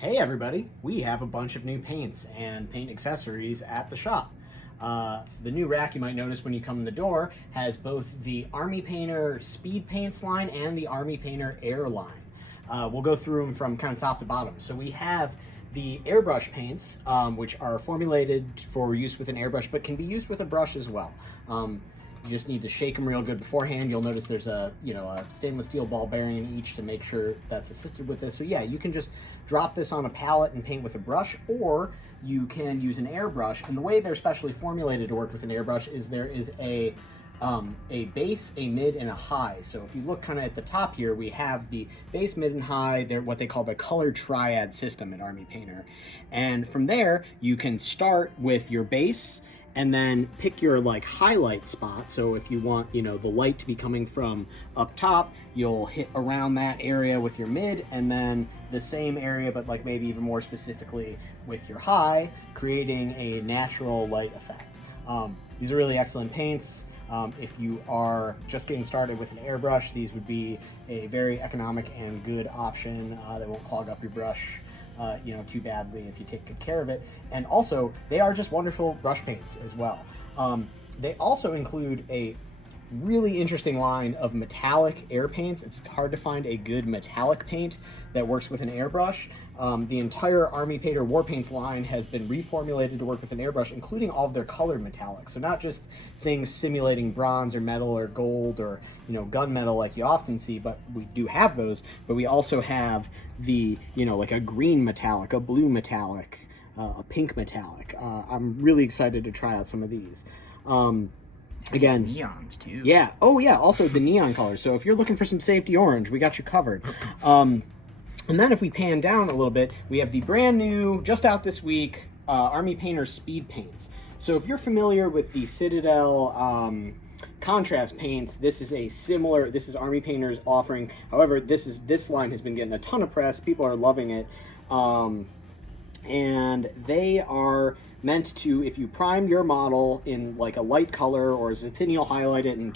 Hey everybody, we have a bunch of new paints and paint accessories at the shop. The new rack you might notice when you come in the door has both the Army Painter Speed Paints line and the Army Painter Air line. We'll go through them from kind of top to bottom. So we have the airbrush paints, which are formulated for use with an airbrush, but can be used with a brush as well. You just need to shake them real good beforehand. You'll notice there's a stainless steel ball bearing in each to make sure that's assisted with this. So yeah, you can just drop this on a palette and paint with a brush, or you can use an airbrush. And the way they're specially formulated to work with an airbrush is there is a base, a mid, and a high. So if you look kind of at the top here, we have the base, mid, and high. They're what they call the color triad system at Army Painter. And from there, you can start with your base and then pick your highlight spot. So if you want, the light to be coming from up top, you'll hit around that area with your mid, and then the same area, but maybe even more specifically with your high, creating a natural light effect. These are really excellent paints. If you are just getting started with an airbrush, these would be a very economic and good option. They won't clog up your brush too badly if you take good care of it. And also, they are just wonderful brush paints as well. They also include a really interesting line of metallic air paints. It's hard to find a good metallic paint that works with an airbrush. The entire Army Painter Warpaints line has been reformulated to work with an airbrush, including all of their colored metallics. So not just things simulating bronze or metal or gold or gunmetal like you often see, but we do have those. But we also have the like a green metallic, a blue metallic, a pink metallic. I'm really excited to try out some of these. Again, neons too. Yeah. Oh yeah. Also the neon colors. So if you're looking for some safety orange, we got you covered. And then if we pan down a little bit, we have the brand new, just out this week, Army Painter Speed Paints. So if you're familiar with the Citadel contrast paints, this is Army Painter's offering. However, this line has been getting a ton of press. People are loving it. And they are meant to, if you prime your model in a light color, or zenithal highlight it in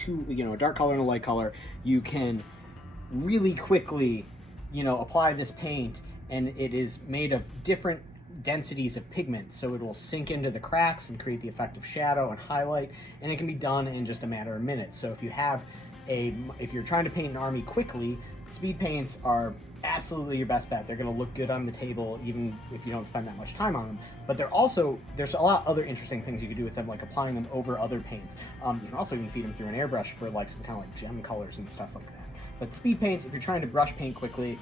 a dark color and a light color, you can really quickly apply this paint, and it is made of different densities of pigment, so it will sink into the cracks and create the effect of shadow and highlight, and it can be done in just a matter of minutes. So if you're trying to paint an army quickly, speed paints are absolutely your best bet. They're going to look good on the table even if you don't spend that much time on them. But there's a lot of other interesting things you could do with them, like applying them over other paints. You can also even feed them through an airbrush for some kind of gem colors and stuff like that. But speed paints, if you're trying to brush paint quickly,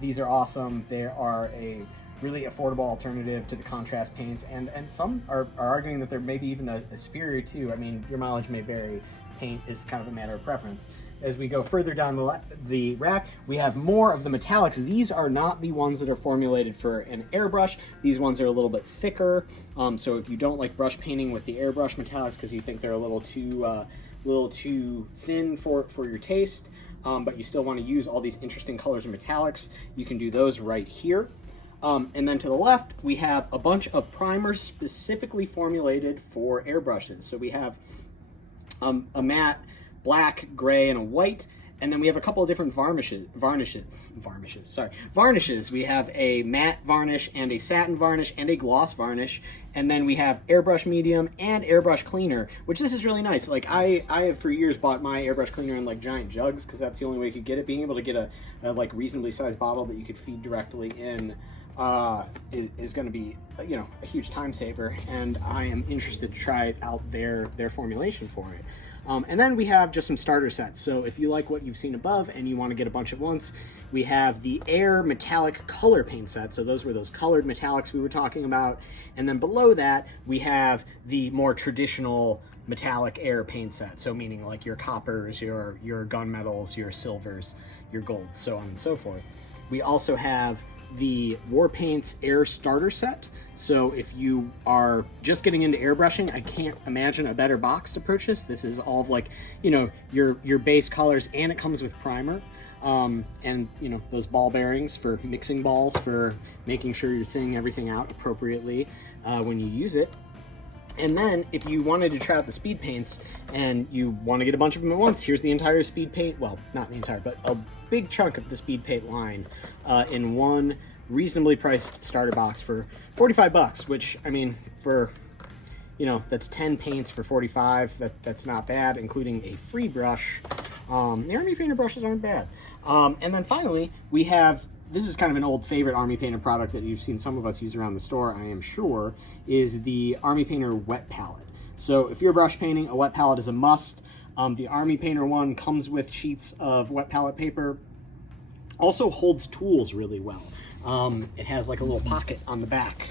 these are awesome. They are a really affordable alternative to the contrast paints, and some are arguing that they're maybe even a superior too. I mean, your mileage may vary. Paint is kind of a matter of preference. As we go further down the rack, we have more of the metallics. These are not the ones that are formulated for an airbrush. These ones are a little bit thicker. So if you don't like brush painting with the airbrush metallics because you think they're a little too thin for your taste, but you still want to use all these interesting colors and metallics, you can do those right here. And then to the left, we have a bunch of primers specifically formulated for airbrushes. So we have a matte black, gray, and a white, and then we have a couple of different varnishes. We have a matte varnish and a satin varnish and a gloss varnish, and then we have airbrush medium and airbrush cleaner, which this is really nice. I have for years bought my airbrush cleaner in giant jugs because that's the only way you could get it. Being able to get a reasonably sized bottle that you could feed directly in is going to be a huge time saver, and I am interested to try out their formulation for it. And then we have just some starter sets. So if you like what you've seen above and you want to get a bunch at once, we have the Air Metallic Color Paint set. So those were those colored metallics we were talking about. And then below that, we have the more traditional metallic air paint set. So meaning your coppers, your gunmetals, your silvers, your golds, so on and so forth. We also have the Warpaints Air Starter Set. So if you are just getting into airbrushing, I can't imagine a better box to purchase. This is all of your base colors, and it comes with primer. And those ball bearings for mixing balls, for making sure you're thinning everything out appropriately when you use it. And then if you wanted to try out the speed paints and you want to get a bunch of them at once, here's the entire speed paint, well, not the entire, but a big chunk of the speed paint line in one reasonably priced starter box for 45 bucks, which, I mean, for, you know, that's 10 paints for 45. That's not bad, including a free brush. The Army Painter brushes aren't bad. And then finally, we have, this is kind of an old favorite Army Painter product that you've seen some of us use around the store, I am sure, is the Army Painter wet palette. So if you're brush painting, a wet palette is a must. The Army Painter one comes with sheets of wet palette paper. Also holds tools really well. It has like a little pocket on the back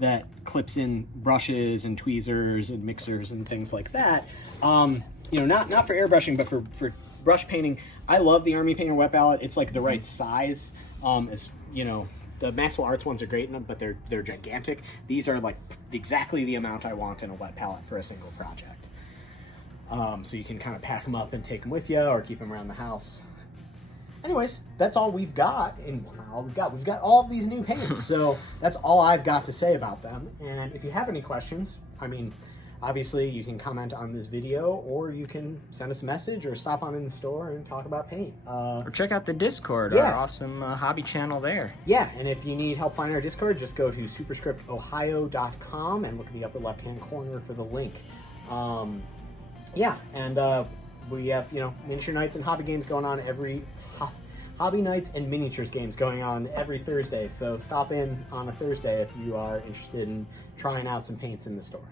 that clips in brushes and tweezers and mixers and things like that. You know, not for airbrushing, but for brush painting. I love the Army Painter wet palette. It's like the right size. As you know, the Maxwell Arts ones are great, but they're gigantic. These are like exactly the amount I want in a wet palette for a single project. So you can kind of pack them up and take them with you, or keep them around the house. Anyways, that's all we've got. We've got all of these new paints, so that's all I've got to say about them. And if you have any questions, I mean, obviously you can comment on this video, or you can send us a message, or stop on in the store and talk about paint. Or check out the Discord, yeah. Our awesome hobby channel there. Yeah, and if you need help finding our Discord, just go to superscriptohio.com and look at the upper left-hand corner for the link. Yeah, and we have, you know, miniature nights and hobby games going on hobby nights and miniatures games going on every Thursday. So stop in on a Thursday if you are interested in trying out some paints in the store.